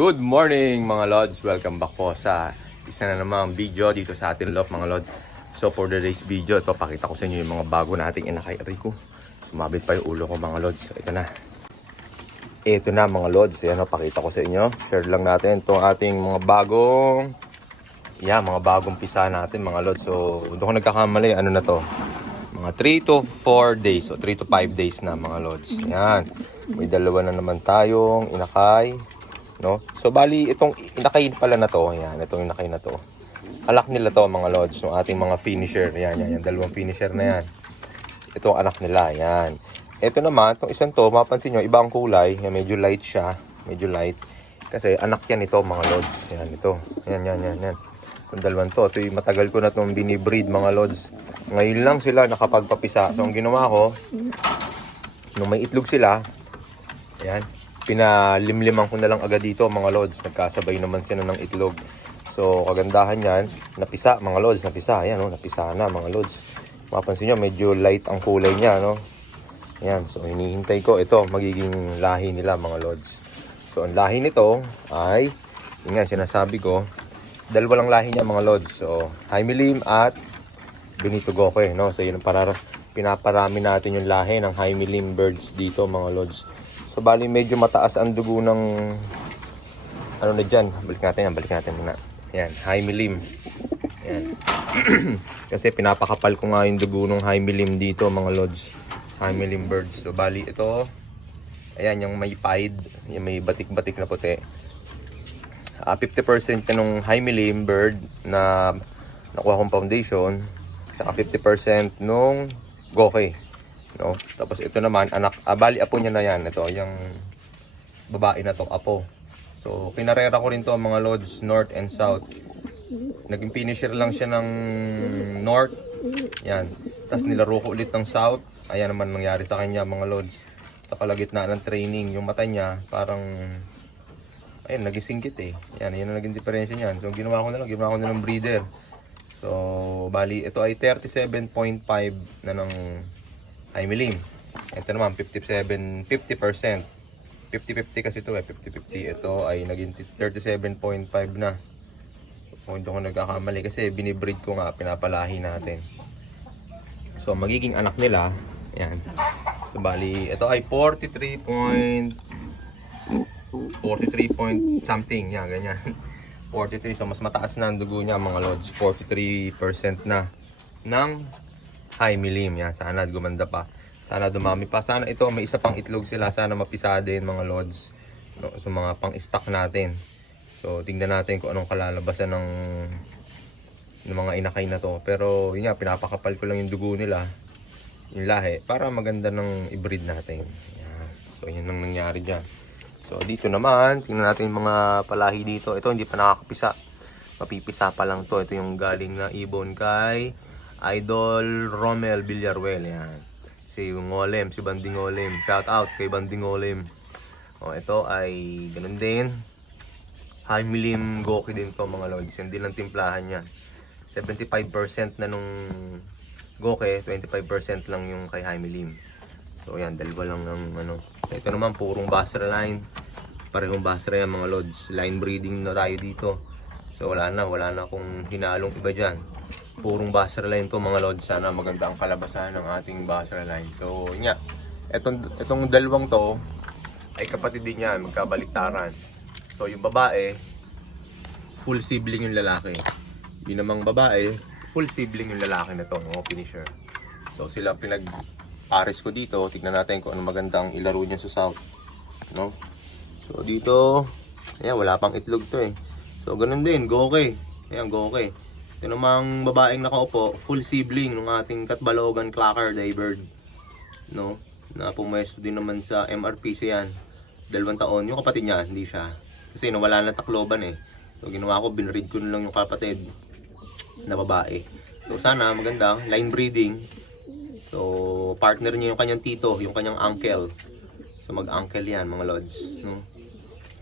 Good morning mga Lods! Welcome back po sa isa na namang video dito sa ating loob mga Lods. So for the today's video, ito pakita ko sa inyo yung mga bago nating inakay Rico. Sumabit pa yung ulo ko mga Lods. Ito na. Ito na mga Lods. Ayan o, pakita ko sa inyo. Share lang natin itong ating mga bagong mga bagong pisa natin mga Lods. So doon ko nagkakamali. Ano na to? Mga 3 to 4 days o 3 to 5 days na mga Lods. Ayan. May dalawa na naman tayong inakay. No? So bali itong inakay pala na to, ayan, itong inakay na to. Anak nila to mga Lods, ng ating mga finisher. Yan, dalawang finisher na yan. Ito ang anak nila, yan. Ito naman, itong isang to, mapansin nyo, ibang kulay, yan, medyo light siya, medyo light. Kasi anak yan ito mga Lods. Yan, ito. Yan. Itong dalawang to, ito yung matagal ko na itong binibreed mga Lods. Ngayon lang sila nakapagpapisa. So ang ginawa ko, nung may itlog sila, ayan, pinalimliman ko na lang agad dito mga Lods. Nagkasabay naman sila ng itlog. So kagandahan yan, napisa mga Lods, napisa. Ayan, napisa na mga Lods. Mapansin nyo, medyo light ang kulay niya, no? Ayan, so hinihintay ko ito, magiging lahi nila mga Lods. So ang lahi nito ay, yun nga, sinasabi ko, dalawa lang lahi niya mga Lods. So Jaime Lim at Benito Goque, no? So yun ang pinaparami natin yung lahi ng Jaime Lim birds dito mga Lods. So bali medyo mataas ang dugo ng ano na dyan. Balik natin muna. Ayan, Jaime Lim. Ayan. Kasi pinapakapal ko nga yung dugo ng Jaime Lim dito mga Lods. Jaime Lim birds. So bali ito, ayan yung may pied, yung may batik-batik na puti. 50% nung Jaime Lim bird na nakuha kong foundation. Tsaka 50% nung Goque. No? Tapos ito naman, anak, bali apo niya na yan. Ito, yung babae na to, apo. So, kinarera ko rin to mga Lods, north and south. Naging finisher lang siya ng north. Yan. Tapos nilaro ko ulit ng south. Ayan naman nangyari sa kanya mga Lods. Sa kalagitnaan ng training, yung mata niya, parang, ayun, nagisingkit eh. Yan ang naging diferensya niyan. So, ginawa ko na lang breeder. So, bali, ito ay 37.5 na ng Jaime Lim. Ito naman 50%. 50% kasi ito 50-50. Ito ay naging 37.5 na. Kung hindi ko nagkakamali kasi binibreed ko nga, pinapalahi natin. So magiging anak nila, yan. So bali, ito ay 43 point something, yan, ganyan. 43, so mas mataas na ang dugo niya mga Lods. 43% na ng Jaime Lim. Yan, sana gumanda pa. Sana dumami pa. Sana ito, may isa pang itlog sila. Sana mapisa din mga Lods. No? So mga pang-stock natin. So tingnan natin kung anong kalalabasan ng mga inakay na to. Pero yun nga, pinapakapal ko lang yung dugo nila. Yung lahi. Para maganda ng i-breed natin. Yan. So yun ang nangyari dyan. So dito naman, tingnan natin yung mga palahi dito. Ito hindi pa nakakapisa. Mapipisa pa lang to. Ito yung galing na ibon kay Idol Romel Villaruel, yan. Si Ngolem, si Banding Ngolem. Shout out kay Banding Ngolem. Oh, ito ay ganun din. Jaime Lim Goque din to mga Lods. Yan din ang timplahan niya. 75% na nung Goque, 25% lang yung kay Jaime Lim. So yan, dalawa lang ng ano. Ito naman purong Basra line. Parehong Basra yan mga Lods. Line breeding na tayo dito. So wala na akong hinalong iba dyan. Purong Basra line to mga Lods. Sana maganda ang kalabasan ng ating Basra line. So yun nga, itong dalawang to ay kapatid din yan, magkabaliktaran. So yung babae, full sibling yung lalaki. Yung namang babae, full sibling yung lalaki na to, mga finisher. So sila pinag-pares ko dito. Tignan natin kung ano maganda ang ilaro niya sa south, no? So dito, ayan, wala pang itlog to eh. So ganun din, Goque. Ayan, Goque. Ito namang babaeng nakaupo, full sibling ng ating Katbalogan Clacker Daybird, no? Na pumwesto din naman sa MRPC yan. 2 taon. Yung kapatid niya, hindi siya. Kasi nawala na Tacloban eh. So ginawa ko, binread ko na lang yung kapatid na babae. So sana maganda, line breeding. So partner niya yung kanyang tito, yung kanyang uncle. So mag-uncle yan mga Lods, no?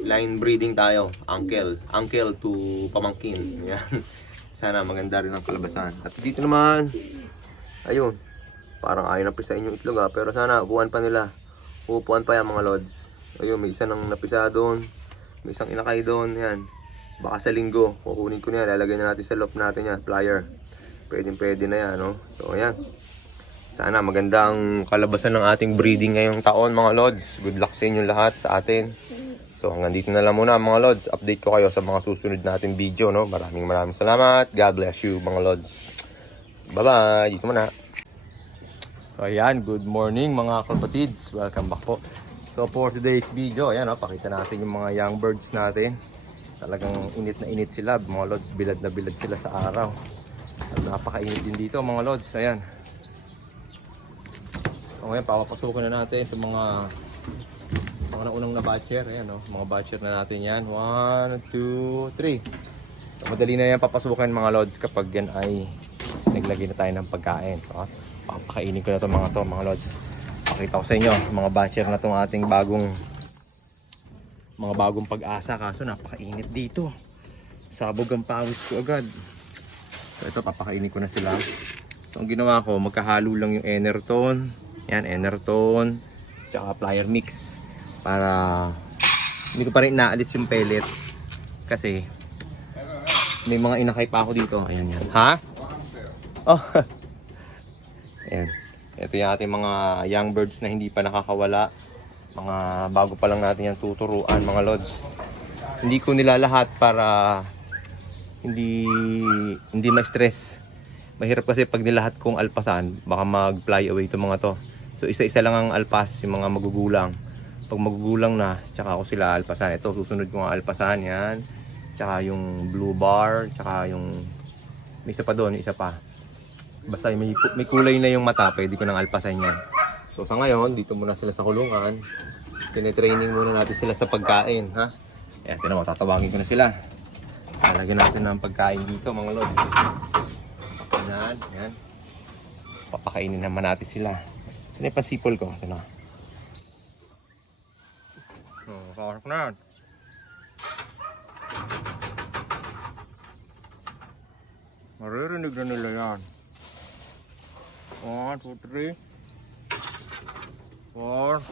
Line breeding tayo, uncle to pamangkin. Yan. Sana maganda rin ang kalabasan. At dito naman, ayun, parang ayaw na pisa yung itlog ha. Pero sana upuan pa nila. Upuan pa yan mga Lods. Ayun, may isa nang napisa doon. May isang inakay doon. Yan. Baka sa linggo. Kukunin ko na yan. Lalagay na natin sa loft natin yan. Flyer. Pwede na yan, no? So, ayan. Sana magandang kalabasan ng ating breeding ngayong taon, mga Lods. Good luck sa inyo lahat, sa atin. So, hanggang dito na lang muna, mga Lods. Update ko kayo sa mga susunod nating video, no? Maraming salamat. God bless you, mga Lods. Bye-bye. Dito muna. So, ayan. Good morning, mga kapatids. Welcome back po. So, for today's video, ayan, no? Pakita natin yung mga young birds natin. Talagang init na init sila, mga Lods. Bilad na bilad sila sa araw. Napakainit din dito, mga Lods. Ayan. So, ngayon, papapasukin na natin itong mga naunang na batcher. Ayan, no? Mga batcher na natin yan. 1, 2, 3. So, madali na yan papasukin, mga Lods, kapag yan ay naglagay na tayo ng pagkain. So, papakainin ko na itong mga Lods. Pakita ko sa inyo, mga batcher na itong ating bagong pag-asa. Kaso napakainit dito. Sabog ang pawis ko agad. So, ito, papakainin ko na sila. So, ang ginawa ko, magkahalo lang yung Enertone. Yan, Enertone, tsaka Flyer Mix. Para hindi ko pa rin naalis yung pellet. Kasi may mga inakay pa ako dito. Ayan yan. Ha? Oh. Ayan. Ito yung ating mga young birds na hindi pa nakakawala. Mga bago pa lang natin yan tuturuan, mga Lods. Hindi ko nila lahat para hindi ma-stress. Mahirap kasi pag nilahat kong alpasan, baka mag-fly away itong mga to. So isa-isa lang ang alpas, yung mga magugulang. Pag magugulang na, tsaka ako sila alpasan. Ito, susunod ko nga alpasan, yan. Tsaka yung blue bar, tsaka yung may isa pa doon, isa pa. Basta may kulay na yung mata, pwede ko nang alpasan yan. So sa ngayon, dito muna sila sa kulungan. Tine-training muna natin sila sa pagkain, ha? Ayan, tinan mo, tatawagin ko na sila. Lalagyan natin ng pagkain dito, mga Lods. Yan, yan. Papakainin naman natin sila. Sino yung pansipol ko? Ito na. Kawarak na yan. Maririnig na nila yan. 1, 2, 3 4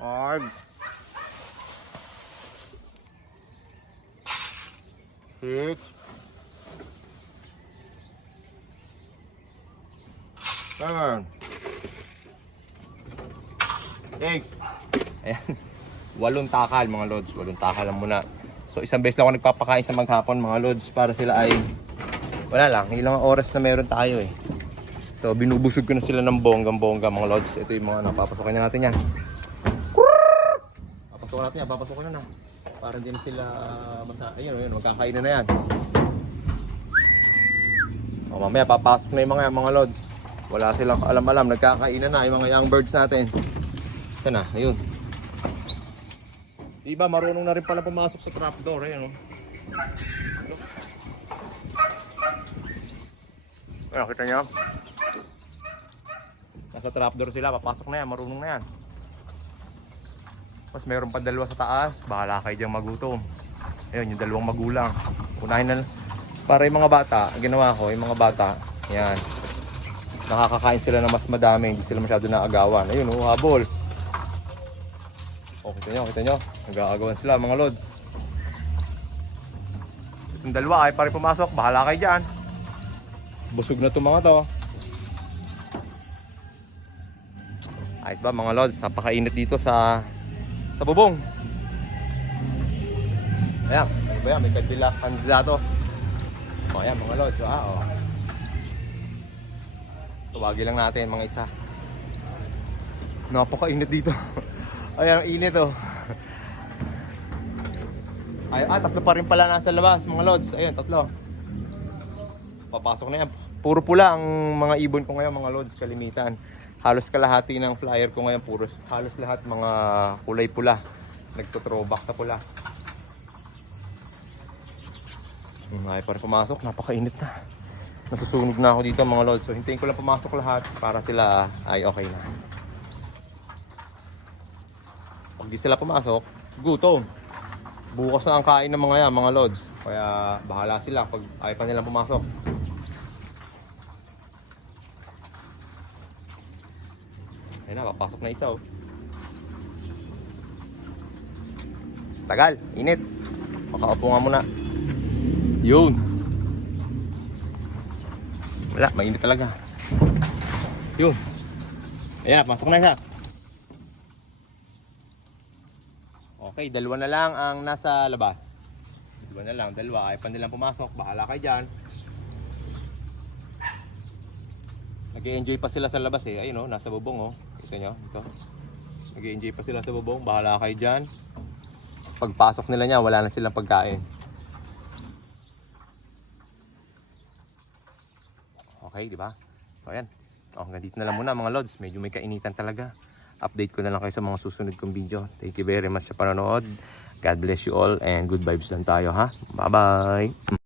5 6 7 8. Ayan. 8 takal, mga Lods. 8 takal lang muna. So isang beses lang ako nagpapakain sa maghapon, mga Lods, para sila ay wala lang, ilang oras na meron tayo eh. So binubusog ko na sila ng bonggang-bongga, mga Lods. Ito yung mga napapasokan na natin yan. Papasokan natin yan, papasokan na. Para din sila ayun, magkakain na yan. O mamaya papasok na yung mga Lods. Wala silang alam-alam, nagkakainan na yung mga young birds natin. Sana, ayun. Diba, marunong na rin pala pumasok sa trapdoor, ayun, no? Ayun, kita nyo? Nasa trapdoor sila, papasok na yan, marunong na yan. Tapos meron pa dalawa sa taas, bahala kayo diyang magutom. Ayun, yung dalawang magulang. Unahin na, para yung mga bata, ginawa ko, yung mga bata, yan. Nakakakain sila na mas madami, hindi sila masyado naagawan. Ayun, habol. Oh, kita nyo, nag-aagawan sila, mga Lods. Itong dalawa ay pare pumasok, bahala kayo dyan. Busog na itong mga to. Ayos ba, mga Lods, napakainit dito sa bubong. Ayan, ano ba yan, may kandidato. O, ayan, mga Lods, oh. Tuwagin lang natin mga isa. Napakainit dito. Ayan, ang init oh. Ay, tatlo pa rin pala nasa labas, mga Lods. Ayan, tatlo. Papasok na yan. Puro pula ang mga ibon ko ngayon, mga Lods, kalimitan. Halos kalahati ng flyer ko ngayon, halos lahat mga kulay pula. Nagto-throwback sa pula. Ay, pa rin pumasok, napakainit na. Nasusunog na ako dito, mga Lods. So hintayin ko lang pumasok lahat para sila ay okay na. Pag di sila pumasok, gutom. Bukas na ang kain ng mga yan, mga Lods. Kaya bahala sila pag ayaw pa nilang pumasok. Ayun na, papasok na isa oh. Tagal, init. Makaupo nga muna. Yun. Wala, mainit talaga. Yun. Ayan, pasok na siya. Okay, dalawa na lang ang nasa labas. Dalawa na lang, dalawa. Ayaw pa nilang pumasok. Bahala kayo dyan. Nag-i-enjoy pa sila sa labas eh. Ayun oh, nasa bubong oh. Kita nyo, ito. Nag-i-enjoy pa sila sa bubong. Bahala kayo dyan. Pagpasok nila niya, wala na silang pagkain. Okay, di ba? So ayan. Oh, hanggang dito na lang muna mga lods. Medyo may kainitan talaga. Update ko na lang kayo sa mga susunod kong video. Thank you very much sa panonood. God bless you all and good vibes lang tayo ha. Bye-bye!